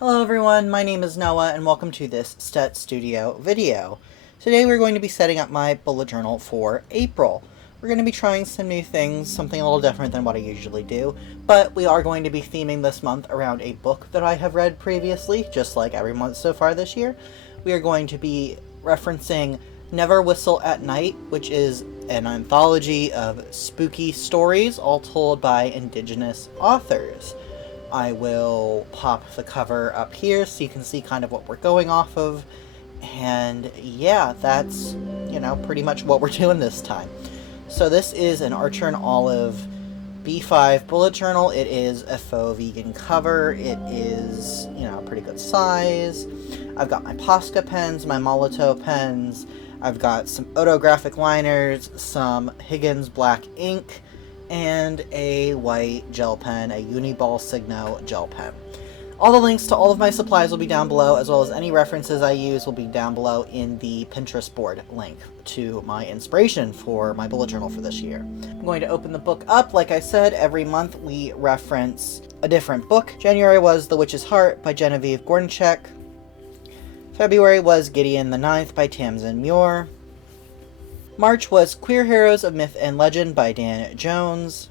Hello everyone, my name is Noah and welcome to this Stet Studio video. Today we're going to be setting up my bullet journal for April. We're going to be trying some new things, something a little different than what I usually do, but we are going to be theming this month around a book that I have read previously, just like every month so far this year. We are going to be referencing Never Whistle at Night, which is an anthology of spooky stories all told by Indigenous authors. I will pop the cover up here so you can see kind of what we're going off of. And yeah, that's, pretty much what we're doing this time. So this is an Archer and Olive B5 bullet journal. It is a faux vegan cover. It is, a pretty good size. I've got my Posca pens, my Molotow pens. I've got some Otographic liners, some Higgins black ink, and a white gel pen, a Uniball Signo gel pen. All the links to all of my supplies will be down below, as well as any references I use will be down below in the Pinterest board link to my inspiration for my bullet journal for this year. I'm going to open the book up. Like I said, every month we reference a different book. January was The Witch's Heart by Genevieve Gordenchek. February was Gideon the Ninth by Tamsin Muir. March was Queer Heroes of Myth and Legend by Dan Jones.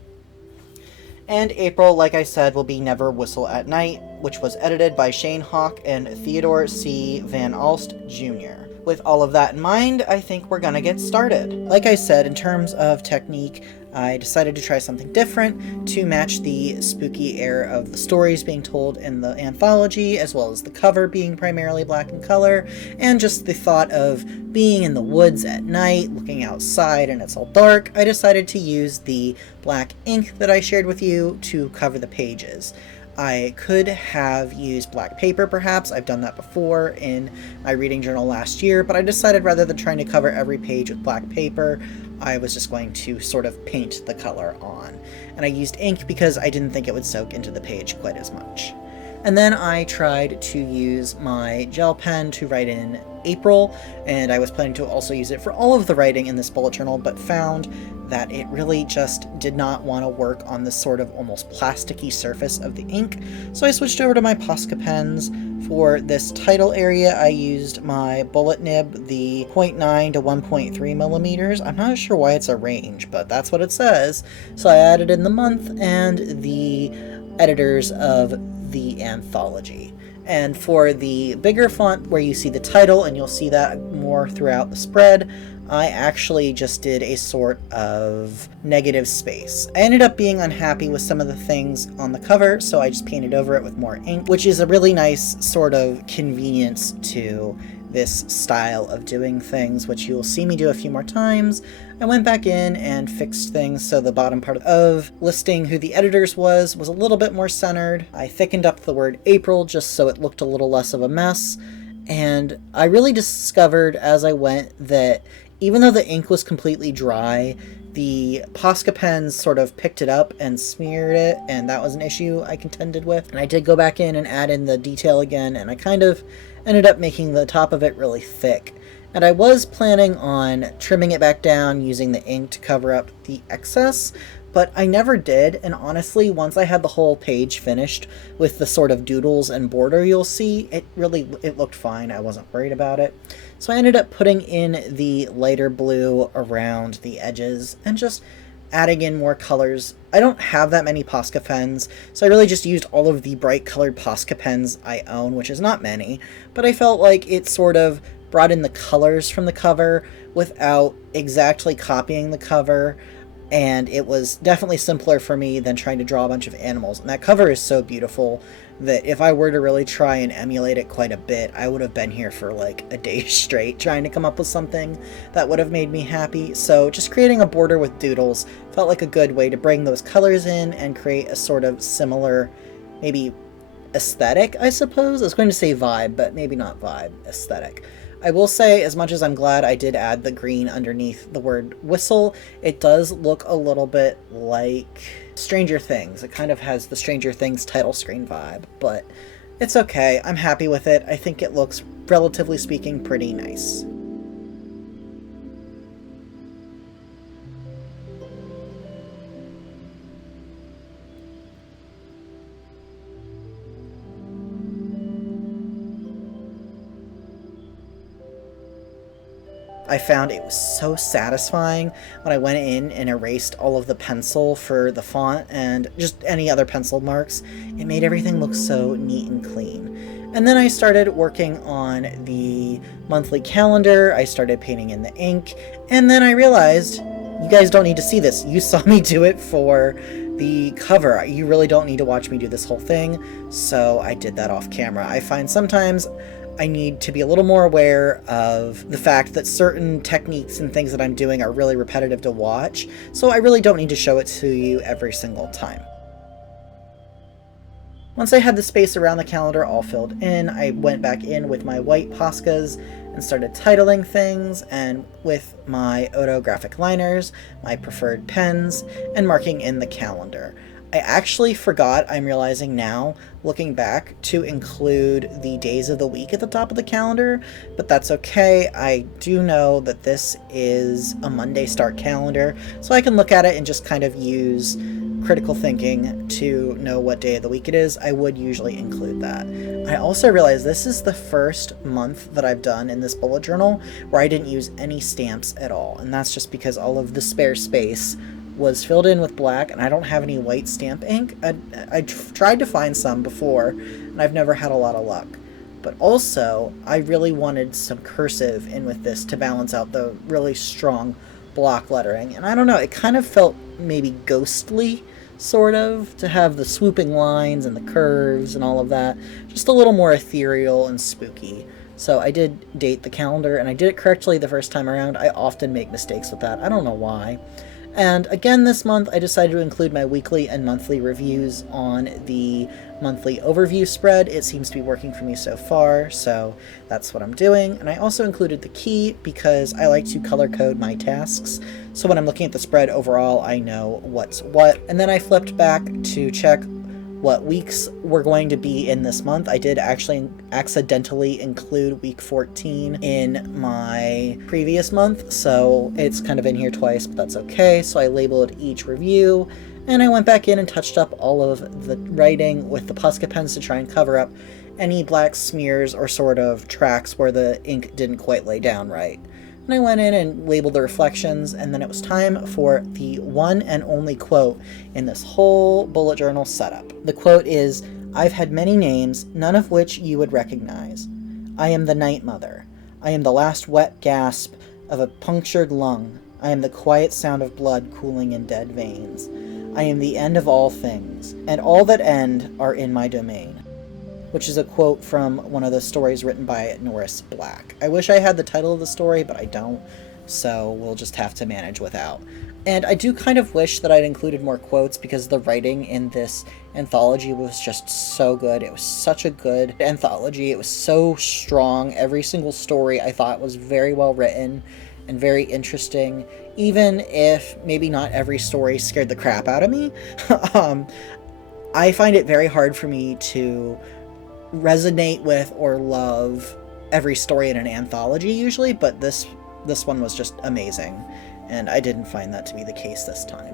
And April, like I said, will be Never Whistle at Night, which was edited by Shane Hawk and Theodore C. Van Alst Jr. With all of that in mind, I think we're gonna get started. Like I said, in terms of technique, I decided to try something different to match the spooky air of the stories being told in the anthology, as well as the cover being primarily black in color, and just the thought of being in the woods at night, looking outside and it's all dark. I decided to use the black ink that I shared with you to cover the pages. I could have used black paper perhaps. I've done that before in my reading journal last year, but I decided rather than trying to cover every page with black paper, I was just going to sort of paint the color on. And I used ink because I didn't think it would soak into the page quite as much. And then I tried to use my gel pen to write in April, and I was planning to also use it for all of the writing in this bullet journal, but found that it really just did not want to work on this sort of almost plasticky surface of the ink. So I switched over to my Posca pens. For this title area, I used my bullet nib, the 0.9 to 1.3 millimeters. I'm not sure why it's a range, but that's what it says. So I added in the month and the editors of the anthology. And for the bigger font where you see the title, and you'll see that more throughout the spread, I actually just did a sort of negative space. I ended up being unhappy with some of the things on the cover, so I just painted over it with more ink, which is a really nice sort of convenience to this style of doing things, which you'll see me do a few more times. I went back in and fixed things so the bottom part of listing who the editors was a little bit more centered. I thickened up the word April just so it looked a little less of a mess. And I really discovered as I went that even though the ink was completely dry, the Posca pens sort of picked it up and smeared it, and that was an issue I contended with. And I did go back in and add in the detail again, and I kind of ended up making the top of it really thick. And I was planning on trimming it back down using the ink to cover up the excess, but I never did, and honestly, once I had the whole page finished with the sort of doodles and border you'll see, it looked fine. I wasn't worried about it. So I ended up putting in the lighter blue around the edges and just adding in more colors. I don't have that many Posca pens, so I really just used all of the bright colored Posca pens I own, which is not many, but I felt like it sort of brought in the colors from the cover without exactly copying the cover, and it was definitely simpler for me than trying to draw a bunch of animals. And that cover is so beautiful that if I were to really try and emulate it quite a bit, I would have been here for like a day straight trying to come up with something that would have made me happy. So just creating a border with doodles felt like a good way to bring those colors in and create a sort of similar, maybe aesthetic, I suppose. I was going to say vibe, but maybe not vibe, aesthetic. I will say, as much as I'm glad I did add the green underneath the word whistle, it does look a little bit like Stranger Things. It kind of has the Stranger Things title screen vibe, but it's okay. I'm happy with it. I think it looks, relatively speaking, pretty nice. I found it was so satisfying when I went in and erased all of the pencil for the font and just any other pencil marks. It made everything look so neat and clean. And then I started working on the monthly calendar, I started painting in the ink, and then I realized, you guys don't need to see this. You saw me do it for the cover. You really don't need to watch me do this whole thing, so I did that off camera. I find sometimes I need to be a little more aware of the fact that certain techniques and things that I'm doing are really repetitive to watch, so I really don't need to show it to you every single time. Once I had the space around the calendar all filled in, I went back in with my white Poscas and started titling things, and with my Odo graphic liners, my preferred pens, and marking in the calendar. I actually forgot, I'm realizing now, looking back, to include the days of the week at the top of the calendar, but that's okay. I do know that this is a Monday start calendar, so I can look at it and just kind of use critical thinking to know what day of the week it is. I would usually include that. I also realized this is the first month that I've done in this bullet journal where I didn't use any stamps at all, and that's just because all of the spare space was filled in with black, and I don't have any white stamp ink. I tried to find some before, and I've never had a lot of luck. But also, I really wanted some cursive in with this to balance out the really strong block lettering. And I don't know, it kind of felt maybe ghostly, sort of, to have the swooping lines and the curves and all of that. Just a little more ethereal and spooky. So I did date the calendar, and I did it correctly the first time around. I often make mistakes with that. I don't know why. And again this month, I decided to include my weekly and monthly reviews on the monthly overview spread. It seems to be working for me so far, so that's what I'm doing. And I also included the key because I like to color code my tasks, so when I'm looking at the spread overall, I know what's what. And then I flipped back to check what weeks were going to be in this month. I did actually accidentally include week 14 in my previous month, so it's kind of in here twice, but that's okay. So I labeled each review, and I went back in and touched up all of the writing with the Posca pens to try and cover up any black smears or sort of tracks where the ink didn't quite lay down right. And I went in and labeled the reflections, and then it was time for the one and only quote in this whole bullet journal setup. The quote is, "I've had many names, none of which you would recognize. I am the Night Mother. I am the last wet gasp of a punctured lung. I am the quiet sound of blood cooling in dead veins. I am the end of all things, and all that end are in my domain." Which is a quote from one of the stories written by Norris Black. I wish I had the title of the story, but I don't, so we'll just have to manage without. And I do kind of wish that I'd included more quotes because the writing in this anthology was just so good. It was such a good anthology. It was so strong. Every single story I thought was very well written and very interesting, even if maybe not every story scared the crap out of me. I find it very hard for me to resonate with or love every story in an anthology usually, but this one was just amazing, and I didn't find that to be the case this time.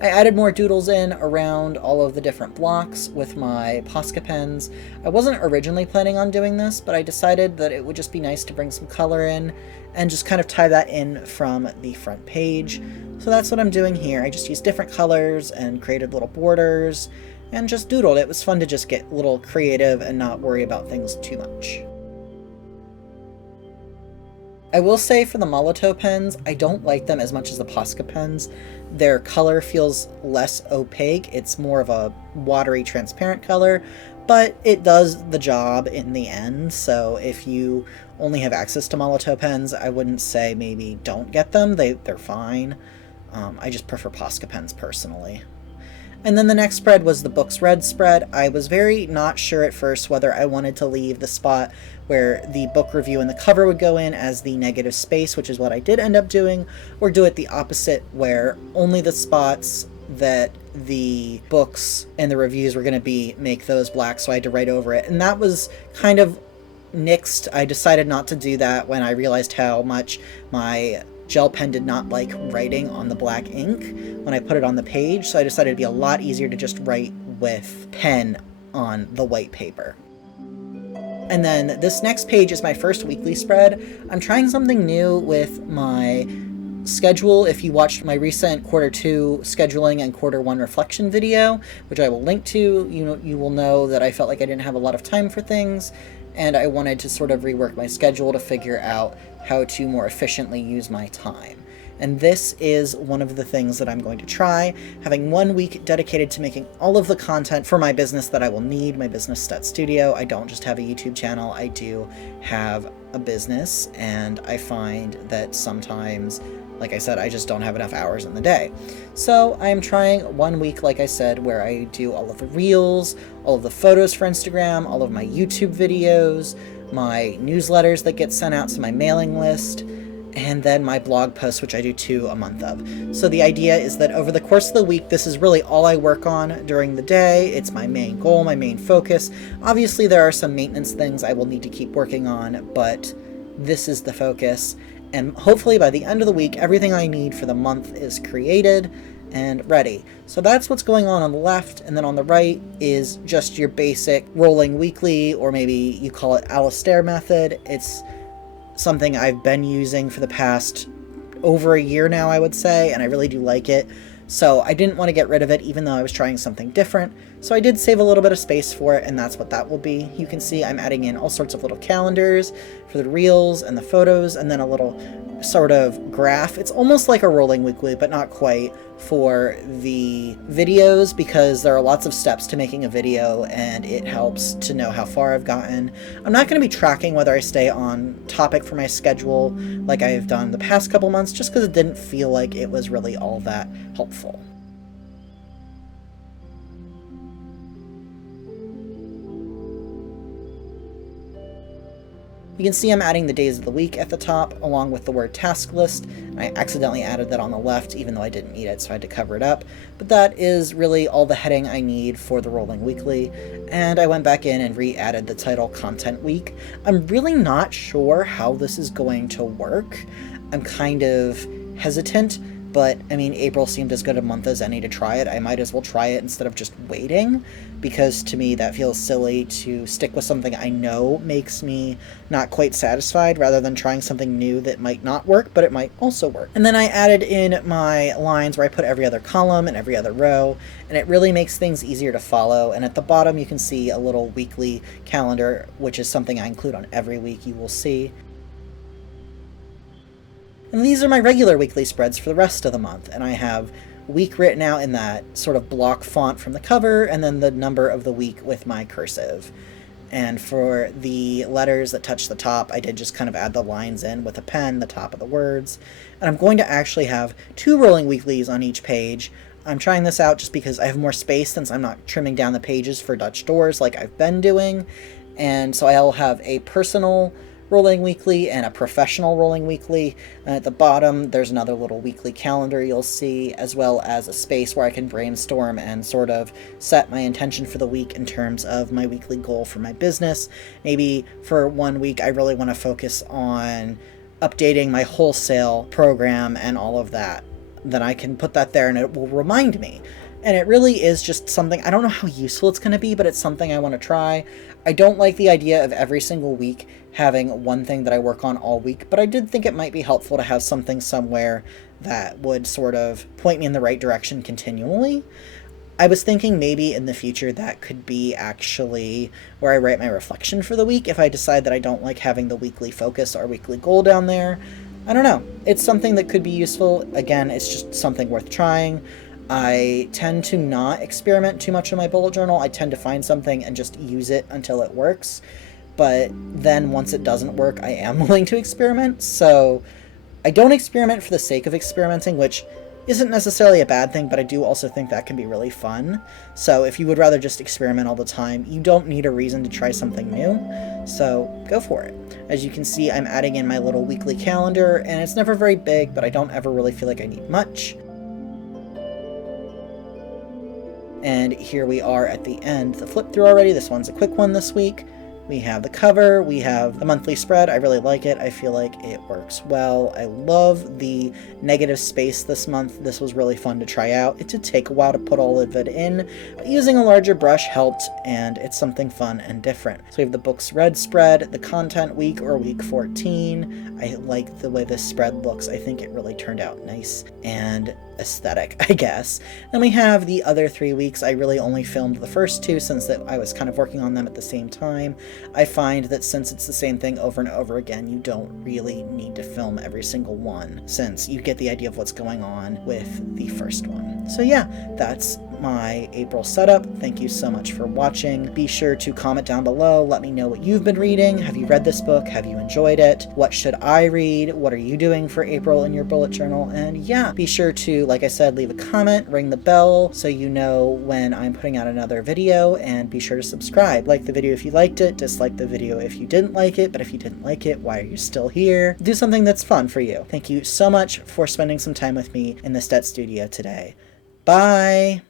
I added more doodles in around all of the different blocks with my Posca pens. I wasn't originally planning on doing this, but I decided that it would just be nice to bring some color in and just kind of tie that in from the front page. So that's what I'm doing here. I just used different colors and created little borders and just doodled. It was fun to just get a little creative and not worry about things too much. I will say for the Molotow pens, I don't like them as much as the Posca pens. Their color feels less opaque. It's more of a watery, transparent color, but it does the job in the end. So if you only have access to Molotow pens, I wouldn't say maybe don't get them. They're fine. I just prefer Posca pens personally. And then the next spread was the Books Read spread. I was very not sure at first whether I wanted to leave the spot where the book review and the cover would go in as the negative space, which is what I did end up doing, or do it the opposite where only the spots that the books and the reviews were going to be make those black, so I had to write over it. And that was kind of nixed. I decided not to do that when I realized how much my gel pen did not like writing on the black ink when I put it on the page, so I decided it'd be a lot easier to just write with pen on the white paper. And then this next page is my first weekly spread. I'm trying something new with my schedule. If you watched my recent quarter 2 scheduling and quarter 1 reflection video, which I will link to, you will know that I felt like I didn't have a lot of time for things, and I wanted to sort of rework my schedule to figure out how to more efficiently use my time. And this is one of the things that I'm going to try, having 1 week dedicated to making all of the content for my business that I will need, my business Stet Studio. I don't just have a YouTube channel, I do have a business, and I find that sometimes, like I said, I just don't have enough hours in the day. So I'm trying 1 week, like I said, where I do all of the reels, all of the photos for Instagram, all of my YouTube videos, my newsletters that get sent out to my mailing list, and then my blog posts, which I do 2 a month of. So the idea is that over the course of the week, this is really all I work on during the day. It's my main goal, my main focus. Obviously, there are some maintenance things I will need to keep working on, but this is the focus. And hopefully by the end of the week, everything I need for the month is created and ready. So that's what's going on the left, and then on the right is just your basic rolling weekly, or maybe you call it Alistair method. It's something I've been using for the past over a year now, I would say, and I really do like it. So I didn't want to get rid of it, even though I was trying something different. So I did save a little bit of space for it, and that's what that will be. You can see I'm adding in all sorts of little calendars for the reels and the photos, and then a little sort of graph. It's almost like a rolling weekly, but not quite, for the videos, because there are lots of steps to making a video, and it helps to know how far I've gotten. I'm not going to be tracking whether I stay on topic for my schedule like I've done the past couple months, just because it didn't feel like it was really all that helpful. You can see I'm adding the days of the week at the top, along with the word task list. I accidentally added that on the left, even though I didn't need it, so I had to cover it up. But that is really all the heading I need for the rolling weekly. And I went back in and re-added the title Content Week. I'm really not sure how this is going to work. I'm kind of hesitant, but I mean, April seemed as good a month as any to try it. I might as well try it instead of just waiting, because to me that feels silly to stick with something I know makes me not quite satisfied, rather than trying something new that might not work, but it might also work. And then I added in my lines where I put every other column and every other row, and it really makes things easier to follow. And at the bottom you can see a little weekly calendar, which is something I include on every week, you will see. And these are my regular weekly spreads for the rest of the month, and I have week written out in that sort of block font from the cover, and then the number of the week with my cursive. And for the letters that touch the top, I did just kind of add the lines in with a pen, the top of the words. And I'm going to actually have 2 rolling weeklies on each page. I'm trying this out just because I have more space, since I'm not trimming down the pages for Dutch doors like I've been doing. And so I'll have a personal rolling weekly and a professional rolling weekly. And at the bottom there's another little weekly calendar you'll see, as well as a space where I can brainstorm and sort of set my intention for the week in terms of my weekly goal for my business. Maybe for 1 week I really want to focus on updating my wholesale program and all of that. Then I can put that there and it will remind me. And it really is just something, I don't know how useful it's going to be, but it's something I want to try. I don't like the idea of every single week having one thing that I work on all week, but I did think it might be helpful to have something somewhere that would sort of point me in the right direction continually. I was thinking maybe in the future that could be actually where I write my reflection for the week, if I decide that I don't like having the weekly focus or weekly goal down there. I don't know. It's something that could be useful. Again, it's just something worth trying. I tend to not experiment too much in my bullet journal. I tend to find something and just use it until it works. But then once it doesn't work, I am willing to experiment. So I don't experiment for the sake of experimenting, which isn't necessarily a bad thing, but I do also think that can be really fun. So if you would rather just experiment all the time, you don't need a reason to try something new. So go for it. As you can see, I'm adding in my little weekly calendar, and it's never very big, but I don't ever really feel like I need much. And here we are at the end. The flip through already. This one's a quick one this week. We have the cover, we have the monthly spread. I really like it. I feel like it works well. I love the negative space this month. This was really fun to try out. It did take a while to put all of it in, but using a larger brush helped, and it's something fun and different. So we have the books read spread, the content week or week 14. I like the way this spread looks. I think it really turned out nice and aesthetic, I guess. Then we have the other 3 weeks. I really only filmed the first 2 since that I was kind of working on them at the same time. I find that since it's the same thing over and over again, you don't really need to film every single one, since you get the idea of what's going on with the first one. So yeah, that's my April setup. Thank you so much for watching. Be sure to comment down below. Let me know what you've been reading. Have you read this book? Have you enjoyed it? What should I read? What are you doing for April in your bullet journal? And yeah, be sure to, like I said, leave a comment, ring the bell so you know when I'm putting out another video, and be sure to subscribe. Like the video if you liked it, dislike the video if you didn't like it, but if you didn't like it, why are you still here? Do something that's fun for you. Thank you so much for spending some time with me in the Stet Studio today. Bye!